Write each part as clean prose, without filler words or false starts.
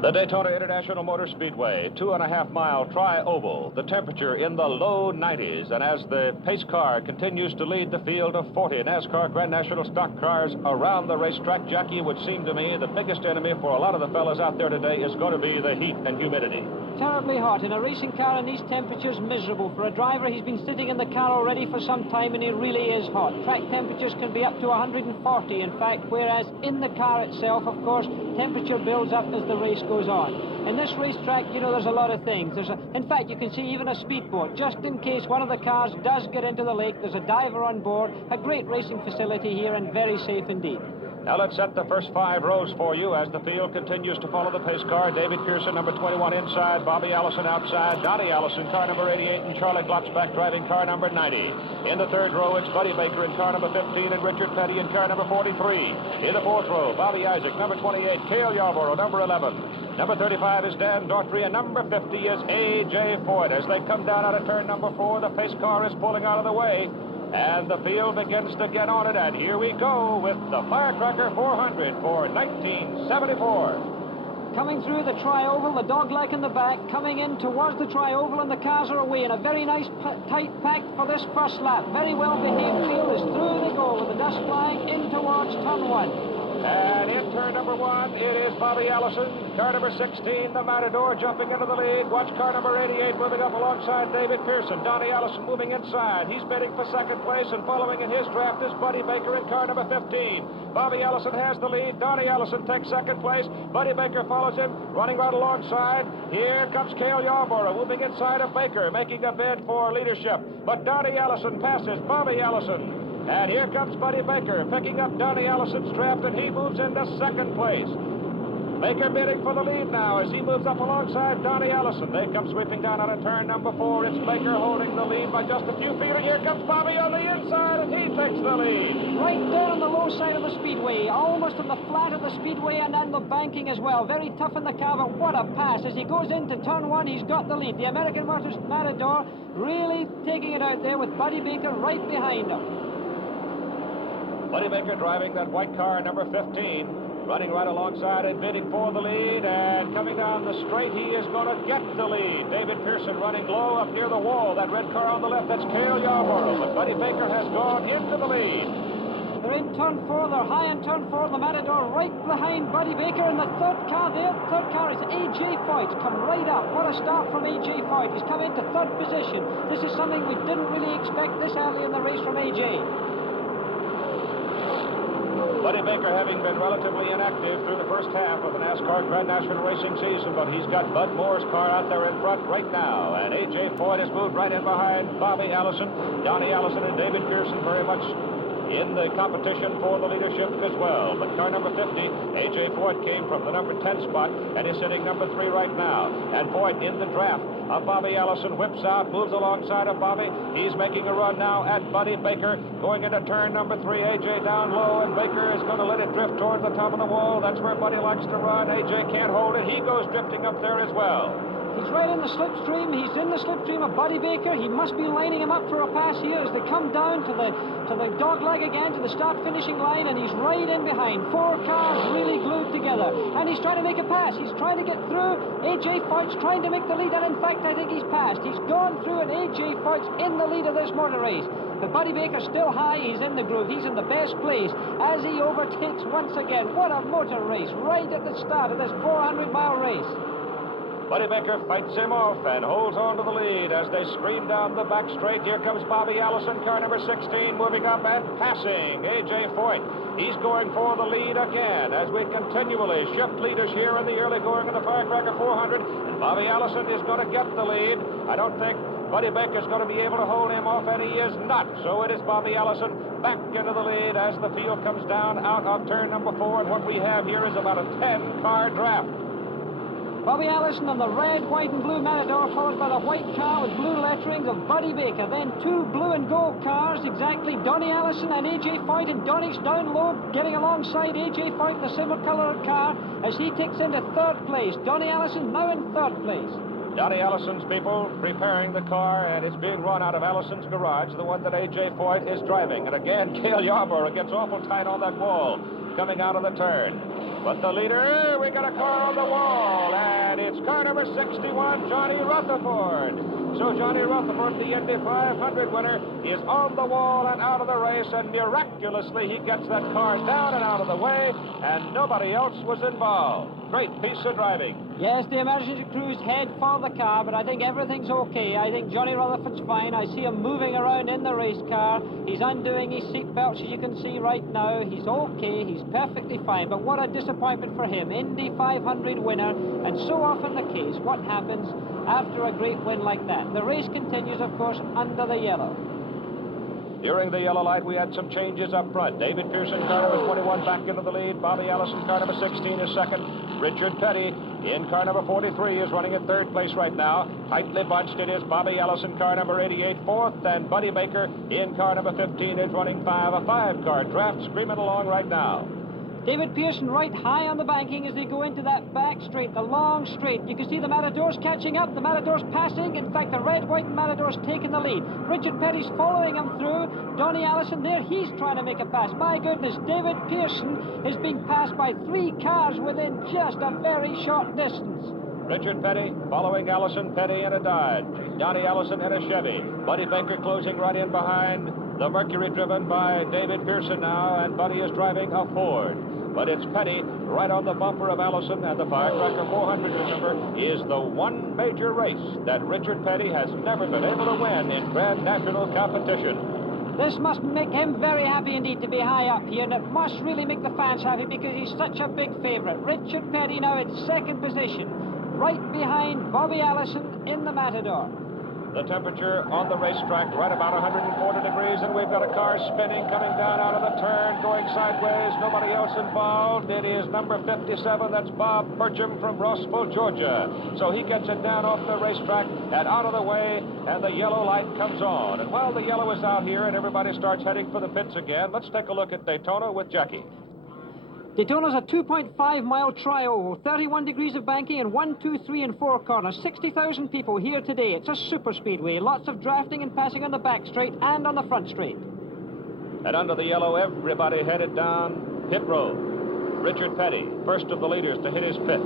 The Daytona International Motor Speedway, 2.5-mile tri-oval, the temperature in the low 90s, and as the pace car continues to lead the field of 40 NASCAR Grand National stock cars around the racetrack, Jackie, it would seem to me the biggest enemy for a lot of the fellas out there today is going to be the heat and humidity. Terribly hot. In a racing car in these temperatures, miserable. For a driver, he's been sitting in the car already for some time, and he really is hot. Track temperatures can be up to 140, in fact, whereas in the car itself, of course, temperature builds up as the race goes on. In this racetrack, you know, there's a lot of things. In fact, you can see even a speedboat. Just in case one of the cars does get into the lake, there's a diver on board. A great racing facility here and very safe indeed. Now let's set the first 5 rows for you as the field continues to follow the pace car. David Pearson, number 21, inside. Bobby Allison outside. Donnie Allison, car number 88, and Charlie Glotzback driving car number 90. In the third row, it's Buddy Baker in car number 15 and Richard Petty in car number 43. In the fourth row, Bobby Isaac, number 28, Cale Yarborough, number 11. Number 35 is Dan Daughtry, and number 50 is A.J. Foyt. As they come down out of turn number 4, the pace car is pulling out of the way. And the field begins to get on it, and here we go with the Firecracker 400 for 1974. Coming through the tri-oval, the dogleg in the back, coming in towards the tri-oval, and the cars are away in a very nice tight pack for this first lap. Very well behaved field is through they go with the dust flying in towards turn 1. And in turn number 1, it is Bobby Allison. Car number 16, the Matador, jumping into the lead. Watch car number 88 moving up alongside David Pearson. Donnie Allison moving inside. He's bidding for second place, and following in his draft is Buddy Baker in car number 15. Bobby Allison has the lead. Donnie Allison takes second place. Buddy Baker follows him, running right alongside. Here comes Cale Yarborough, moving inside of Baker, making a bid for leadership. But Donnie Allison passes Bobby Allison. And here comes Buddy Baker, picking up Donnie Allison's draft, and he moves into second place. Baker bidding for the lead now as he moves up alongside Donnie Allison. They come sweeping down on a turn number 4. It's Baker holding the lead by just a few feet, and here comes Bobby on the inside, and he takes the lead. Right there on the low side of the speedway, almost on the flat of the speedway and on the banking as well. Very tough in the car, but what a pass. As he goes into turn 1, he's got the lead. The American Motors Matador really taking it out there with Buddy Baker right behind him. Buddy Baker driving that white car, number 15, running right alongside and bidding for the lead, and coming down the straight, he is going to get the lead. David Pearson running low up near the wall. That red car on the left, that's Cale Yarborough, but Buddy Baker has gone into the lead. They're in turn 4, they're high in turn 4, the Matador right behind Buddy Baker, and the third car is A.J. Foyt. Come right up. What a start from A.J. Foyt. He's come into third position. This is something we didn't really expect this early in the race from A.J. Buddy Baker having been relatively inactive through the first half of the NASCAR Grand National Racing season, but he's got Bud Moore's car out there in front right now, and A.J. Foyt has moved right in behind Bobby Allison. Donnie Allison and David Pearson very much in the competition for the leadership as well. But car number 50, A.J. Foyt, came from the number 10 spot and is sitting number 3 right now. And Foyt in the draft of Bobby Allison, whips out, moves alongside of Bobby. He's making a run now at Buddy Baker, going into turn number 3. A.J. down low, and Baker is going to let it drift towards the top of the wall. That's where Buddy likes to run. A.J. can't hold it. He goes drifting up there as well. He's right in the slipstream. He's in the slipstream of Buddy Baker. He must be lining him up for a pass here as they come down to the dogleg again, to the start-finishing line, and he's right in behind. 4 cars really glued together, and he's trying to make a pass. He's trying to get through. A.J. Foyt's trying to make the lead, and in fact, I think he's passed. He's gone through, and A.J. Foyt's in the lead of this motor race. But Buddy Baker's still high. He's in the groove. He's in the best place as he overtakes once again. What a motor race right at the start of this 400-mile race. Buddy Baker fights him off and holds on to the lead as they scream down the back straight. Here comes Bobby Allison, car number 16, moving up and passing A.J. Foyt. He's going for the lead again as we continually shift leaders here in the early going of the Firecracker 400. And Bobby Allison is going to get the lead. I don't think Buddy Baker's going to be able to hold him off, and he is not. So it is Bobby Allison back into the lead as the field comes down out of turn number 4. And what we have here is about a 10-car draft. Bobby Allison on the red, white, and blue Matador, followed by the white car with blue letterings of Buddy Baker. Then 2 blue and gold cars, exactly, Donnie Allison and A.J. Foyt, and Donnie's down low, getting alongside A.J. Foyt in the similar-colored car as he takes into third place. Donnie Allison now in third place. Donnie Allison's people preparing the car, and it's being run out of Allison's garage, the one that A.J. Foyt is driving. And again, Cale Yarborough gets awful tight on that wall coming out of the turn. But the leader, we got a car on the wall, and it's car number 61, Johnny Rutherford. So Johnny Rutherford, the Indy 500 winner, is on the wall and out of the race, and miraculously he gets that car down and out of the way, and nobody else was involved. Great piece of driving. Yes, the emergency crews head for the car, but I think everything's okay. I think Johnny Rutherford's fine. I see him moving around in the race car. He's undoing his seat belts, as you can see right now. He's okay. He's perfectly fine. But what a disappointment for him. Indy 500 winner, and so often the case. What happens after a great win like that? The race continues, of course, under the yellow. During the yellow light, we had some changes up front. David Pearson, car number 21, back into the lead. Bobby Allison, car number 16, is second. Richard Petty, in car number 43, is running in third place right now. Tightly bunched, it is Bobby Allison, car number 88, fourth. And Buddy Baker, in car number 15, is running a five-car draft, screaming along right now. David Pearson right high on the banking as they go into that back straight, the long straight. You can see the Matadors catching up, the Matadors passing. In fact, the red, white Matadors taking the lead. Richard Petty's following him through. Donnie Allison there, he's trying to make a pass. My goodness, David Pearson is being passed by 3 cars within just a very short distance. Richard Petty following Allison, Petty in a Dodge. Donnie Allison in a Chevy. Buddy Baker closing right in behind. The Mercury driven by David Pearson now, and Buddy is driving a Ford. But it's Petty right on the bumper of Allison, and the Firecracker 400, remember, is the one major race that Richard Petty has never been able to win in Grand National competition. This must make him very happy indeed to be high up here, and it must really make the fans happy because he's such a big favourite. Richard Petty now in second position, right behind Bobby Allison in the Matador. The temperature on the racetrack right about 140 degrees, and we've got a car spinning, coming down out of the turn, going sideways. Nobody else involved. It is number 57. That's Bob Burcham from Rossville, Georgia. So he gets it down off the racetrack and out of the way, and the yellow light comes on. And while the yellow is out here and everybody starts heading for the pits again, let's take a look at Daytona with Jackie. Daytona's a 2.5-mile tri-oval, 31 degrees of banking and 1, 2, 3, and 4 corners. 60,000 people here today. It's a super speedway. Lots of drafting and passing on the back straight and on the front straight. And under the yellow, everybody headed down pit road. Richard Petty, first of the leaders to hit his pit.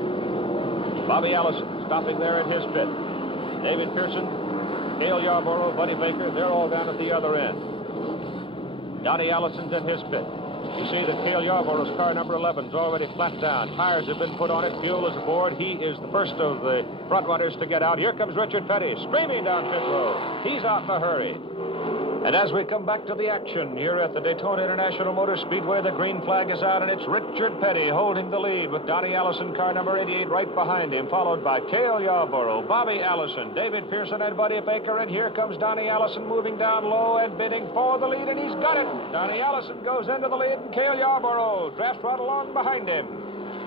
Bobby Allison stopping there at his pit. David Pearson, Cale Yarborough, Buddy Baker, they're all down at the other end. Donnie Allison's in his pit. You see that Cale Yarborough's car number 11 is already flat down. Tires have been put on it. Fuel is aboard. He is the first of the front runners to get out. Here comes Richard Petty, screaming down pit road. He's out in a hurry. And as we come back to the action here at the Daytona International Motor Speedway, the green flag is out, and it's Richard Petty holding the lead with Donnie Allison, car number 88, right behind him, followed by Cale Yarborough, Bobby Allison, David Pearson, and Buddy Baker. And here comes Donnie Allison moving down low and bidding for the lead, and he's got it. Donnie Allison goes into the lead, and Cale Yarborough drafts right along behind him.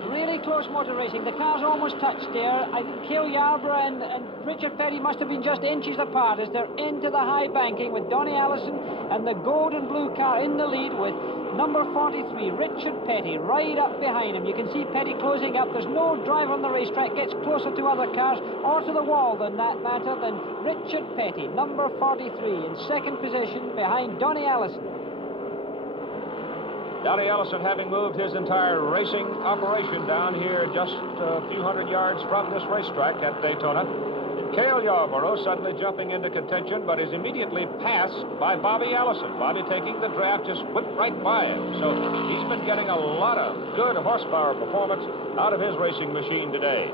Really close motor racing. The cars almost touched there. I think Cale Yarborough and Richard Petty must have been just inches apart as they're into the high banking with Donnie Allison and the gold and blue car in the lead with number 43, Richard Petty, right up behind him. You can see Petty closing up. There's no driver on the racetrack gets closer to other cars or to the wall than that matter than Richard Petty, number 43, in second position behind Donnie Allison. Donnie Allison having moved his entire racing operation down here just a few hundred yards from this racetrack at Daytona. Cale Yarborough suddenly jumping into contention, but is immediately passed by Bobby Allison. Bobby taking the draft, just whipped right by him. So he's been getting a lot of good horsepower performance out of his racing machine today.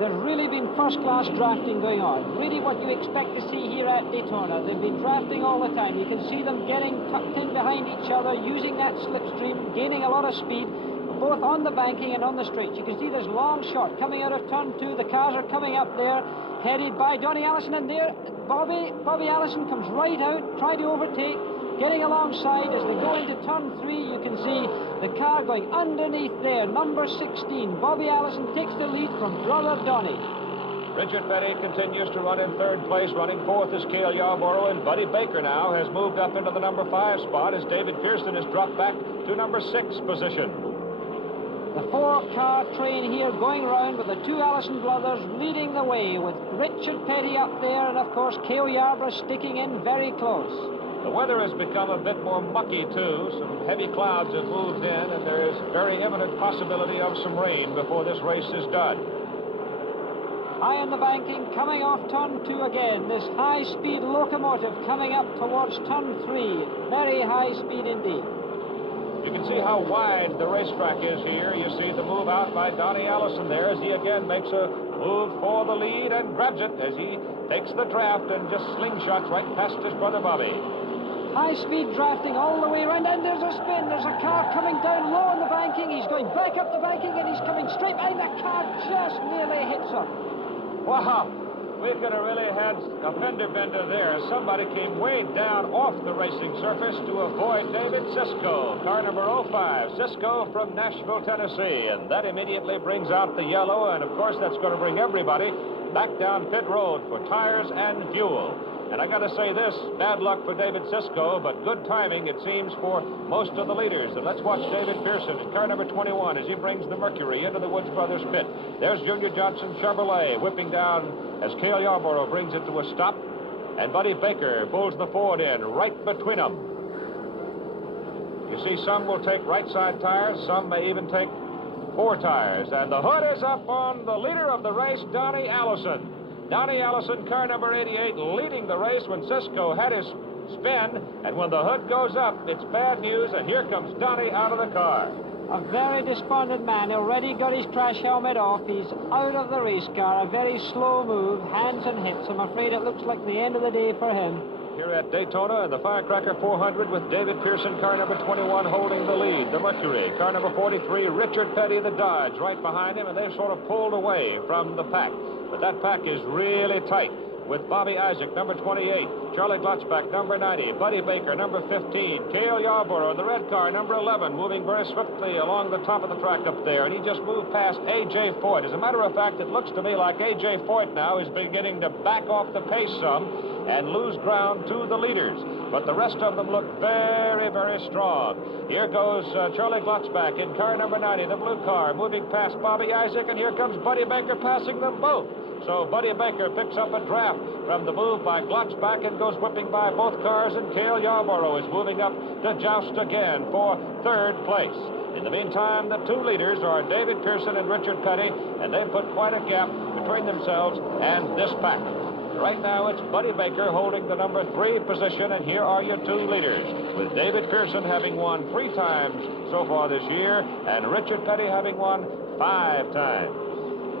There's really been first-class drafting going on. Really what you expect to see here at Daytona. They've been drafting all the time. You can see them getting tucked in behind each other, using that slipstream, gaining a lot of speed, both on the banking and on the straights. You can see there's long shot coming out of turn 2. The cars are coming up there, headed by Donnie Allison, and there Bobby Allison comes right out, trying to overtake, getting alongside. As they go into turn 3, you can see the car going underneath there, number 16. Bobby Allison takes the lead from brother Donnie. Richard Petty continues to run in third place. Running fourth is Cale Yarborough, and Buddy Baker now has moved up into the number 5 spot as David Pearson has dropped back to number 6 position. The 4-car train here going round with the 2 Allison brothers leading the way with Richard Petty up there and, of course, Cale Yarborough sticking in very close. The weather has become a bit more mucky, too. Some heavy clouds have moved in, and there is very imminent possibility of some rain before this race is done. High on the banking, coming off turn 2 again. This high-speed locomotive coming up towards turn 3. Very high speed indeed. You can see how wide the racetrack is here. You see the move out by Donnie Allison there as he again makes a move for the lead and grabs it as he takes the draft and just slingshots right past his brother Bobby. High-speed drafting all the way around, and there's a spin. There's a car coming down low on the banking. He's going back up the banking, and he's coming straight behind. The car just nearly hits him. Wow, we could have really had a fender bender there. Somebody came way down off the racing surface to avoid David Cisco, car number 05, Cisco from Nashville, Tennessee. And that immediately brings out the yellow, and of course that's going to bring everybody back down pit road for tires and fuel. And I got to say this, bad luck for David Cisco, but good timing, it seems, for most of the leaders. And let's watch David Pearson in car number 21 as he brings the Mercury into the Woods Brothers pit. There's Junior Johnson Chevrolet whipping down as Cale Yarborough brings it to a stop. And Buddy Baker pulls the Ford in right between them. You see, some will take right side tires, some may even take 4 tires. And the hood is up on the leader of the race, Donnie Allison. Donnie Allison, car number 88, leading the race when Cisco had his spin. And when the hood goes up, it's bad news, and here comes Donnie out of the car. A very despondent man, already got his crash helmet off. He's out of the race car, a very slow move, hands and hits. I'm afraid it looks like the end of the day for him. Here at Daytona, the Firecracker 400 with David Pearson, car number 21, holding the lead. The Mercury, car number 43, Richard Petty, the Dodge, right behind him, and they've sort of pulled away from the pack. But that pack is really tight with Bobby Isaac, number 28, Charlie Glotzbach, number 90, Buddy Baker, number 15, Cale Yarborough, the red car, number 11, moving very swiftly along the top of the track up there, and he just moved past A.J. Foyt. As a matter of fact, it looks to me like A.J. Foyt now is beginning to back off the pace some and lose ground to the leaders. But the rest of them look very, very strong. Here goes Charlie Glotzbach in car number 90, the blue car, moving past Bobby Isaac, and here comes Buddy Baker passing them both. So Buddy Baker picks up a draft from the move by Glotzbach and goes whipping by both cars, and Cale Yarborough is moving up to joust again for 3rd place. In the meantime, the 2 leaders are David Pearson and Richard Petty, and they've put quite a gap between themselves and this pack. Right now, it's Buddy Baker holding the number 3 position, and here are your 2 leaders, with David Pearson having won 3 times so far this year, and Richard Petty having won 5 times.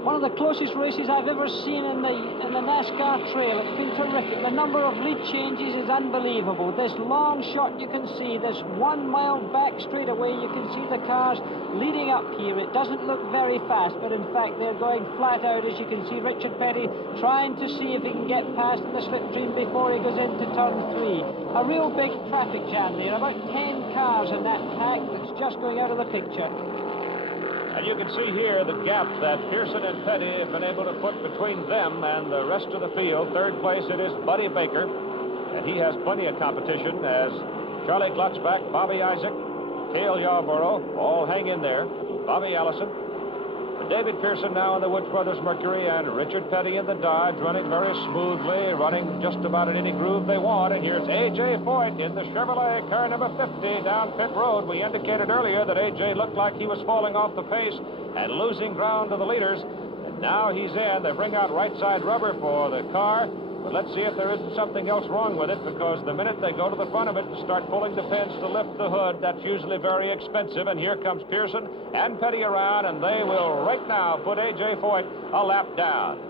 One of the closest races I've ever seen in the NASCAR trail. It's been terrific. The number of lead changes is unbelievable. This long shot you can see, this 1 mile back straightaway, you can see the cars leading up here. It doesn't look very fast, but in fact they're going flat out, as you can see Richard Petty trying to see if he can get past in the slipstream before he goes into turn 3. A real big traffic jam there, about 10 cars in that pack that's just going out of the picture. And you can see here the gap that Pearson and Petty have been able to put between them and the rest of the field. 3rd place, it is Buddy Baker, and he has plenty of competition as Charlie Glotzbach, Bobby Isaac, Cale Yarborough, all hang in there. Bobby Allison, David Pearson now in the Woods Brothers Mercury, and Richard Petty in the Dodge, running very smoothly, running just about in any groove they want. And here's A.J. Foyt in the Chevrolet, car number 50, down pit road. We indicated earlier that A.J. looked like he was falling off the pace and losing ground to the leaders. And now he's in. They bring out right side rubber for the car. But let's see if there isn't something else wrong with it, because the minute they go to the front of it and start pulling the pins to lift the hood, that's usually very expensive. And here comes Pearson and Petty around, and they will right now put A.J. Foyt a lap down.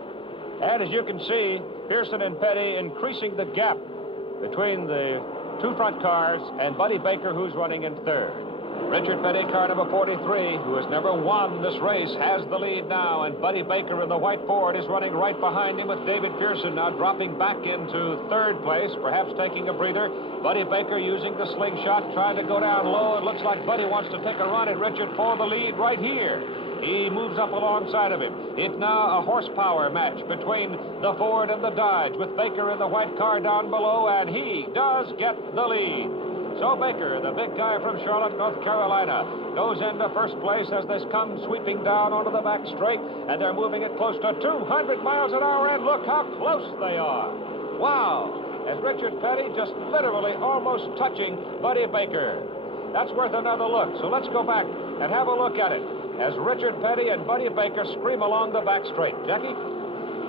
And as you can see, Pearson and Petty increasing the gap between the 2 front cars and Buddy Baker, who's running in 3rd. Richard Petty, car number 43, who has never won this race, has the lead now, and Buddy Baker in the white Ford is running right behind him, with David Pearson now dropping back into 3rd place, perhaps taking a breather. Buddy Baker using the slingshot, trying to go down low. It looks like Buddy wants to take a run at Richard for the lead right here. He moves up alongside of him. It's now a horsepower match between the Ford and the Dodge, with Baker in the white car down below, and he does get the lead. So Baker, the big guy from Charlotte, North Carolina, goes into 1st place as this comes sweeping down onto the back straight, and they're moving it close to 200 miles an hour, and look how close they are. Wow. as Richard Petty just literally almost touching Buddy Baker. That's worth another look. So let's go back and have a look at it as Richard Petty and Buddy Baker scream along the back straight. Jackie?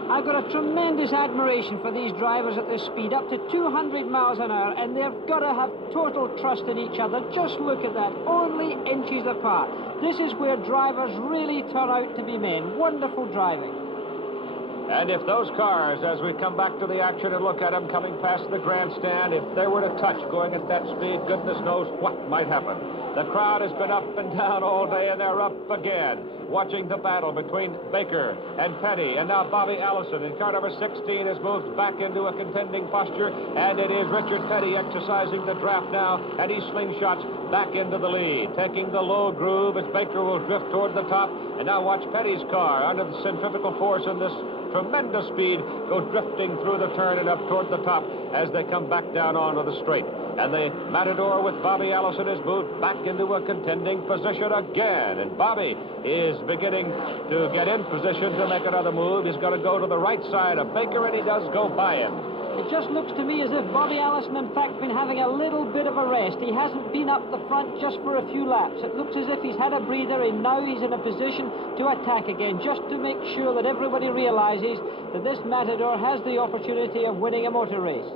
I've got a tremendous admiration for these drivers at this speed, up to 200 miles an hour, and they've got to have total trust in each other. Just look at that, only inches apart. This is where drivers really turn out to be men. Wonderful driving. And if those cars, as we come back to the action and look at them coming past the grandstand, if they were to touch going at that speed, goodness knows what might happen. The crowd has been up and down all day, and they're up again, watching the battle between Baker and Petty. And now Bobby Allison in car number 16 has moved back into a contending posture, and it is Richard Petty exercising the draft now, and he slingshots back into the lead, taking the low groove as Baker will drift toward the top. And now watch Petty's car under the centrifugal force in this tremendous speed go drifting through the turn and up toward the top as they come back down onto the straight. And the Matador with Bobby Allison is moved back into a contending position again. And Bobby is beginning to get in position to make another move. He's going to go to the right side of Baker, and he does go by him. It just looks to me as if Bobby Allison, in fact, been having a little bit of a rest. He hasn't been up the front just for a few laps. It looks as if he's had a breather, and now he's in a position to attack again, just to make sure that everybody realizes that this Matador has the opportunity of winning a motor race.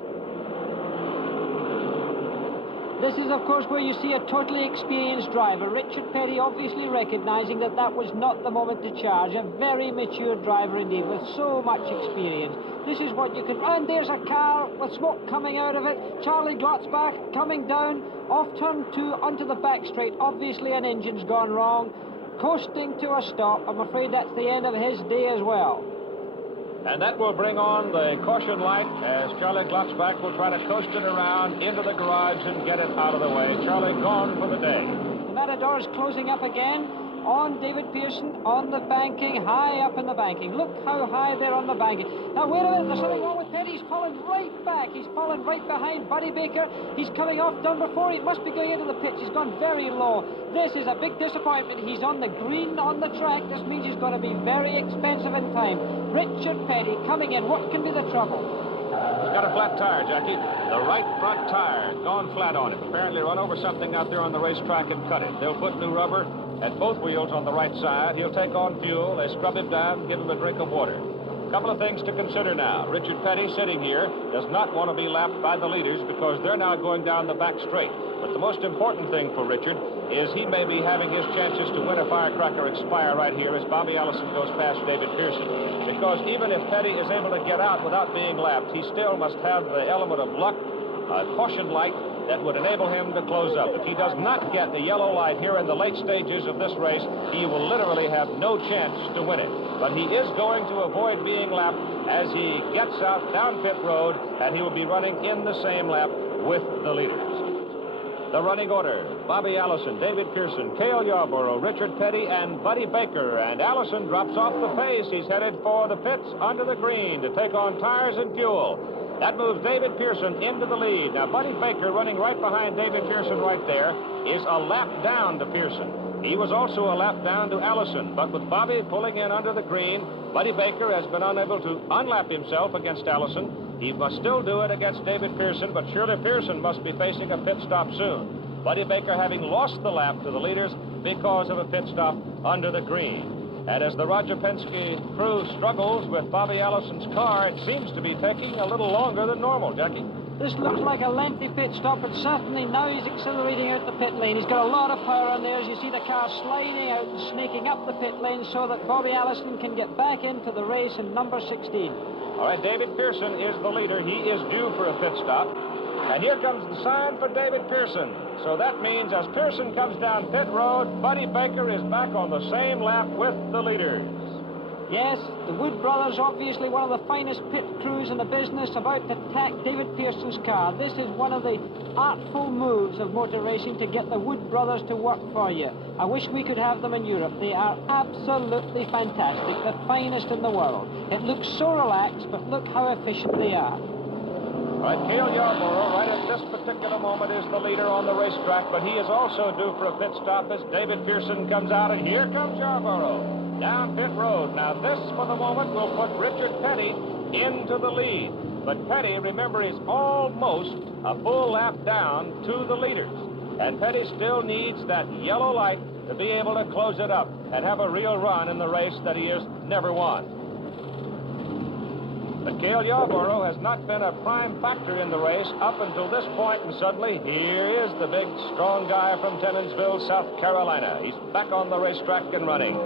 This is, of course, where you see a totally experienced driver. Richard Petty obviously recognizing that that was not the moment to charge. A very mature driver indeed, with so much experience. This is what you can... And there's a car with smoke coming out of it. Charlie Glotzbach coming down off turn 2 onto the back straight. Obviously an engine's gone wrong. Coasting to a stop. I'm afraid that's the end of his day as well. And that will bring on the caution light as Charlie Glotzbach will try to coast it around into the garage and get it out of the way. Charlie gone for the day. The Matador's closing up again on David Pearson on the banking, high up in the banking. Look how high they're on the banking. Now, wait a minute, there's something wrong with Petty. He's fallen right back. He's fallen right behind Buddy Baker. He's coming off number 4. He must be going into the pitch. He's gone very low. This is a big disappointment. He's on the green on the track. This means he's going to be very expensive in time. Richard Petty coming in. What can be the trouble? He's got a flat tire, Jackie. The right front tire gone flat on him. Apparently run over something out there on the racetrack and cut it. They'll put new rubber at both wheels on the right side. He'll take on fuel. They scrub him down, give him a drink of water. A couple of things to consider now. Richard Petty, sitting here, does not want to be lapped by the leaders because they're now going down the back straight. But the most important thing for Richard is he may be having his chances to win a Firecracker expire right here as Bobby Allison goes past David Pearson. Because even if Petty is able to get out without being lapped, he still must have the element of luck, a caution light, that would enable him to close up. If he does not get the yellow light here in the late stages of this race, he will literally have no chance to win it. But he is going to avoid being lapped as he gets out down pit road, and he will be running in the same lap with the leaders. The running order: Bobby Allison, David Pearson, Cale Yarborough, Richard Petty, and Buddy Baker. And Allison drops off the pace. He's headed for the pits under the green to take on tires and fuel. That moves David Pearson into the lead. Now, Buddy Baker, running right behind David Pearson right there, is a lap down to Pearson. He was also a lap down to Allison, but with Bobby pulling in under the green, Buddy Baker has been unable to unlap himself against Allison. He must still do it against David Pearson, but surely Pearson must be facing a pit stop soon. Buddy Baker having lost the lap to the leaders because of a pit stop under the green. And as the Roger Penske crew struggles with Bobby Allison's car, it seems to be taking a little longer than normal, Jackie. This looks like a lengthy pit stop, and certainly now he's accelerating out the pit lane. He's got a lot of power on there as you see the car sliding out and snaking up the pit lane so that Bobby Allison can get back into the race in number 16. All right, David Pearson is the leader. He is due for a pit stop. And here comes the sign for David Pearson. So that means as Pearson comes down pit road, Buddy Baker is back on the same lap with the leaders. Yes, the Wood brothers, obviously one of the finest pit crews in the business, about to attack David Pearson's car. This is one of the artful moves of motor racing to get the Wood brothers to work for you. I wish we could have them in Europe. They are absolutely fantastic, the finest in the world. It looks so relaxed, but look how efficient they are. All right, Cale Yarborough, right at this particular moment, is the leader on the racetrack, but he is also due for a pit stop as David Pearson comes out, and here comes Yarborough down pit road. Now, this, for the moment, will put Richard Petty into the lead. But Petty, remember, is almost a full lap down to the leaders. And Petty still needs that yellow light to be able to close it up and have a real run in the race that he has never won. But Cale Yarborough has not been a prime factor in the race up until this point, and suddenly here is the big, strong guy from Tennensville, South Carolina. He's back on the racetrack and running.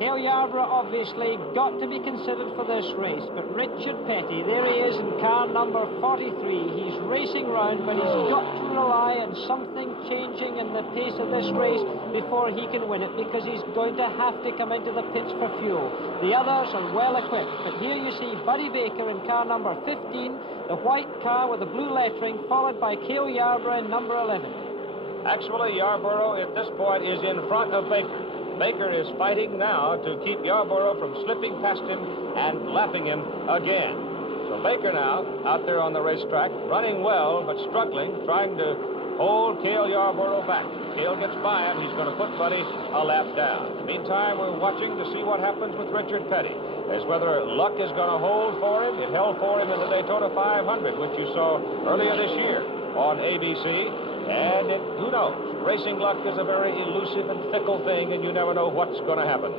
Cale Yarborough obviously got to be considered for this race, but Richard Petty, there he is in car number 43. He's racing round, but he's got to rely on something changing in the pace of this race before he can win it, because he's going to have to come into the pits for fuel. The others are well equipped, but here you see Buddy Baker in car number 15, the white car with the blue lettering, followed by Cale Yarborough in number 11. Actually, Yarborough at this point is in front of Baker. Baker is fighting now to keep Yarborough from slipping past him and lapping him again. So Baker now out there on the racetrack, running well but struggling, trying to hold Cale Yarborough back. Cale gets by him. He's going to put Buddy a lap down. Meantime, we're watching to see what happens with Richard Petty, as whether luck is going to hold for him. It held for him in the Daytona 500, which you saw earlier this year on ABC. And who knows? Racing luck is a very elusive and fickle thing, and you never know what's going to happen.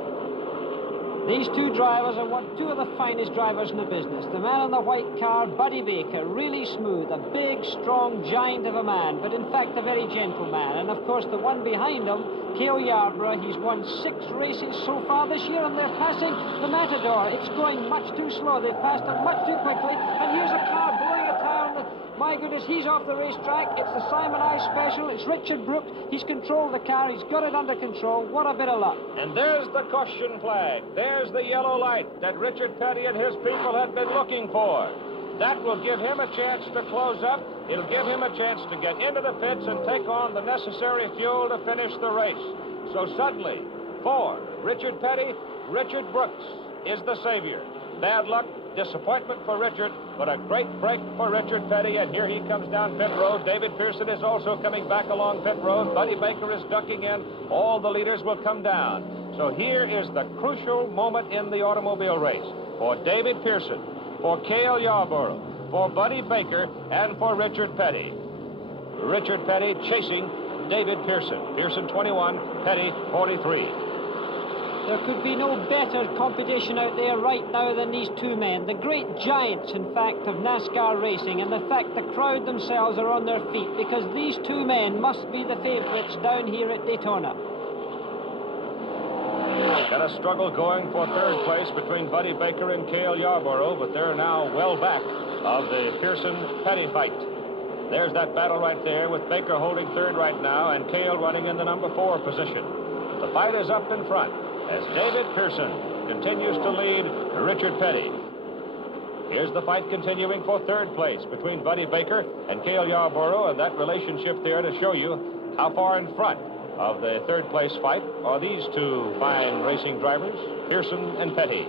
These two drivers are two of the finest drivers in the business. The man in the white car, Buddy Baker, really smooth, a big, strong giant of a man, but in fact a very gentle man. And of course the one behind him, Cale Yarborough, he's won 6 races so far this year, and they're passing the Matador. It's going much too slow. They've passed it much too quickly, and here's a car blowing a tire. My goodness, he's off the racetrack. It's the Simon I Special. It's Richard Brooks. He's controlled the car. He's got it under control. What a bit of luck. And there's the caution flag. There's the yellow light that Richard Petty and his people had been looking for. That will give him a chance to close up. It'll give him a chance to get into the pits and take on the necessary fuel to finish the race. So suddenly, for Richard Petty, Richard Brooks is the savior. Bad luck, disappointment for Richard, but a great break for Richard Petty, and here he comes down pit road. David Pearson is also coming back along pit road. Buddy Baker is ducking in. All the leaders will come down. So here is the crucial moment in the automobile race for David Pearson, for Cale Yarborough, for Buddy Baker, and for Richard Petty. Richard Petty chasing David Pearson. Pearson 21, Petty 43. There could be no better competition out there right now than these two men. The great giants, in fact, of NASCAR racing, and the fact the crowd themselves are on their feet, because these two men must be the favorites down here at Daytona. Got a struggle going for third place between Buddy Baker and Cale Yarborough, but they're now well back of the Pearson-Petty fight. There's that battle right there, with Baker holding third right now and Cale running in the number 4 position. The fight is up in front as David Pearson continues to lead Richard Petty. Here's the fight continuing for third place between Buddy Baker and Cale Yarborough, and that relationship there to show you how far in front of the third place fight are these two fine racing drivers, Pearson and Petty.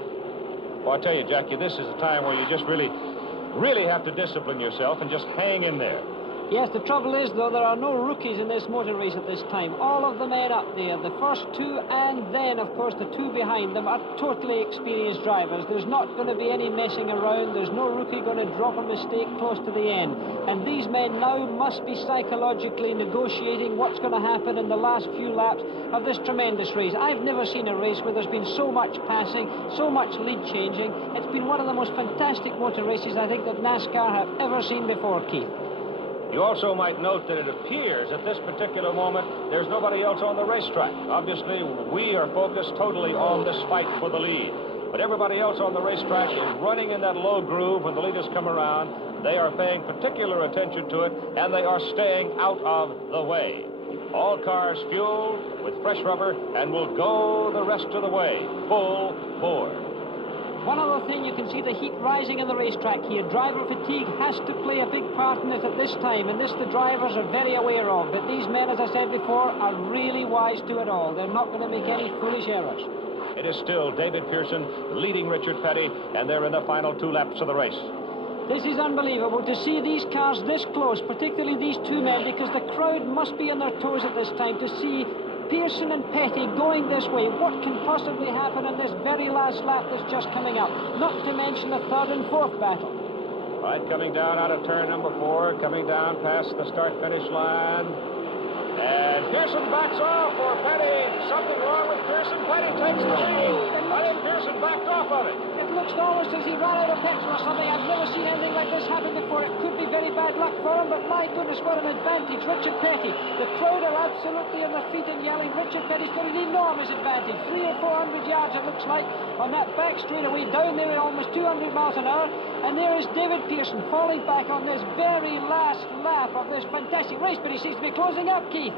Well, I tell you, Jackie, this is a time where you just really have to discipline yourself and just hang in there. Yes, the trouble is, though, there are no rookies in this motor race at this time. All of the men up there, the first two and then, of course, the two behind them are totally experienced drivers. There's not going to be any messing around. There's no rookie going to drop a mistake close to the end. And these men now must be psychologically negotiating what's going to happen in the last few laps of this tremendous race. I've never seen a race where there's been so much passing, so much lead changing. It's been one of the most fantastic motor races I think that NASCAR have ever seen before, Keith. You also might note that it appears at this particular moment there's nobody else on the racetrack. Obviously, we are focused totally on this fight for the lead. But everybody else on the racetrack is running in that low groove when the leaders come around. They are paying particular attention to it, and they are staying out of the way. All cars fueled with fresh rubber and will go the rest of the way, full bore. One other thing, you can see the heat rising in the racetrack here. Driver fatigue has to play a big part in it at this time, and this the drivers are very aware of. But these men, as I said before, are really wise to it all. They're not going to make any foolish errors. It is still David Pearson leading Richard Petty, and they're in the final 2 laps of the race. This is unbelievable to see these cars this close, particularly these two men, because the crowd must be on their toes at this time to see Pearson and Petty going this way. What can possibly happen in this very last lap that's just coming up? Not to mention the third and fourth battle. Right, coming down out of turn number 4, coming down past the start-finish line. And Pearson backs off for Petty. Something wrong with Pearson. Petty takes the lead. I think Pearson backed off of it. It looks almost as he ran out of petrol or something. I've never seen anything like this happen before. It could be very bad luck for him, but my goodness, what an advantage. Richard Petty. The crowd are absolutely on their feet and yelling. Richard Petty's got an enormous advantage. 300 or 400 yards, it looks like, on that back straightaway down there at almost 200 miles an hour. And there is David Pearson falling back on this very last lap of this fantastic race, but he seems to be closing up, Keith.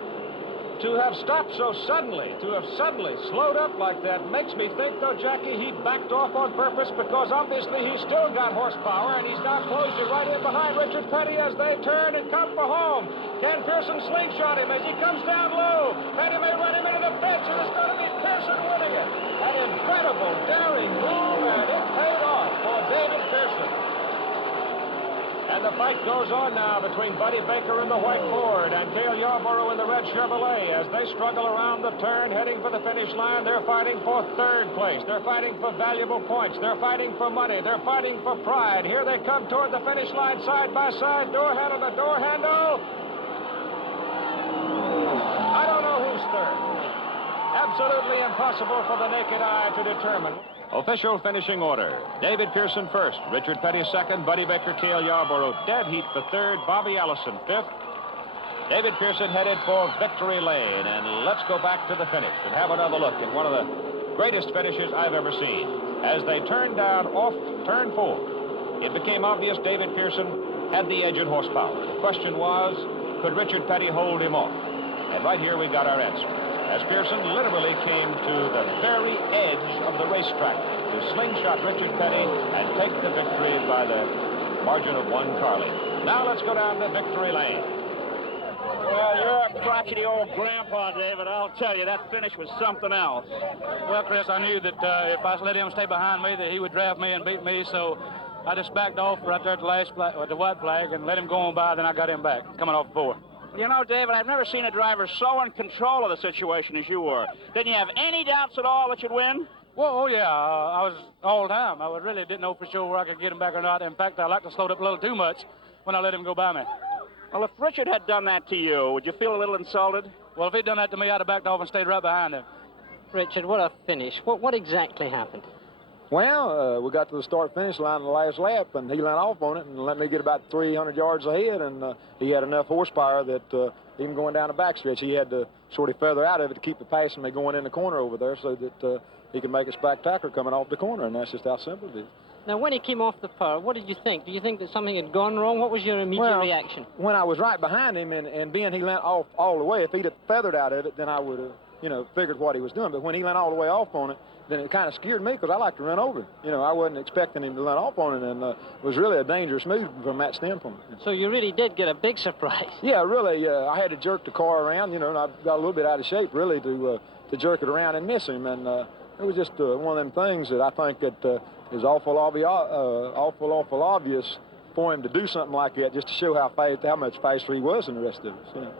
To have stopped so suddenly, to have suddenly slowed up like that, makes me think, though, Jackie, he backed off on purpose because obviously he's still got horsepower, and he's now closed it right in behind Richard Petty as they turn and come for home. Can Pearson slingshot him as he comes down low? Petty may run him into the fence, and it's going to be Pearson winning it. An incredible, daring move, and it paid off for David Pearson. And the fight goes on now between Buddy Baker in the white Ford and Cale Yarborough in the red Chevrolet as they struggle around the turn heading for the finish line. They're fighting for third place. They're fighting for valuable points. They're fighting for money. They're fighting for pride. Here they come toward the finish line side by side, door handle to door handle. I don't know who's third. Absolutely impossible for the naked eye to determine. Official finishing order. David Pearson first, Richard Petty second, Buddy Baker, Cale Yarborough dead heat for third, Bobby Allison fifth. David Pearson headed for victory lane, and let's go back to the finish and have another look at one of the greatest finishes I've ever seen. As they turned down off turn 4, it became obvious David Pearson had the edge in horsepower. The question was, could Richard Petty hold him off? And right here we got our answer, as Pearson literally came to the very edge of the racetrack to slingshot Richard Petty and take the victory by the margin of 1 car length. Now let's go down to victory lane. Well, you're a crotchety old grandpa, David. I'll tell you, that finish was something else. Well, Chris, I knew that if I let him stay behind me, that he would draft me and beat me, so I just backed off right there at the last at the white flag and let him go on by, then I got him back, coming off 4. You know, David, I've never seen a driver so in control of the situation as you were. Didn't you have any doubts at all that you'd win? Well, oh, yeah, I was all the time. I really didn't know for sure where I could get him back or not. In fact, I liked to slow it up a little too much when I let him go by me. Well, if Richard had done that to you, would you feel a little insulted? Well, if he'd done that to me, I'd have backed off and stayed right behind him. Richard, what a finish. What exactly happened? Well, we got to the start-finish line in the last lap, and he let off on it and let me get about 300 yards ahead, and he had enough horsepower that even going down the backstretch, he had to sort of feather out of it to keep it passing me going in the corner over there so that he could make a spectacular coming off the corner, and that's just how simple it is. Now, when he came off the power, what did you think? Do you think that something had gone wrong? What was your immediate reaction? When I was right behind him and being he let off all the way, if he'd have feathered out of it, then I would have, you know, figured what he was doing. But when he went all the way off on it, then it kind of scared me because I like to run over. You know, I wasn't expecting him to run off on it, and it was really a dangerous move from that standpoint. So you really did get a big surprise. Yeah, really. I had to jerk the car around, you know, and I got a little bit out of shape, really, to jerk it around and miss him. And it was just one of them things that I think that is awful obvious for him to do something like that just to show how much faster he was than the rest of us. You know.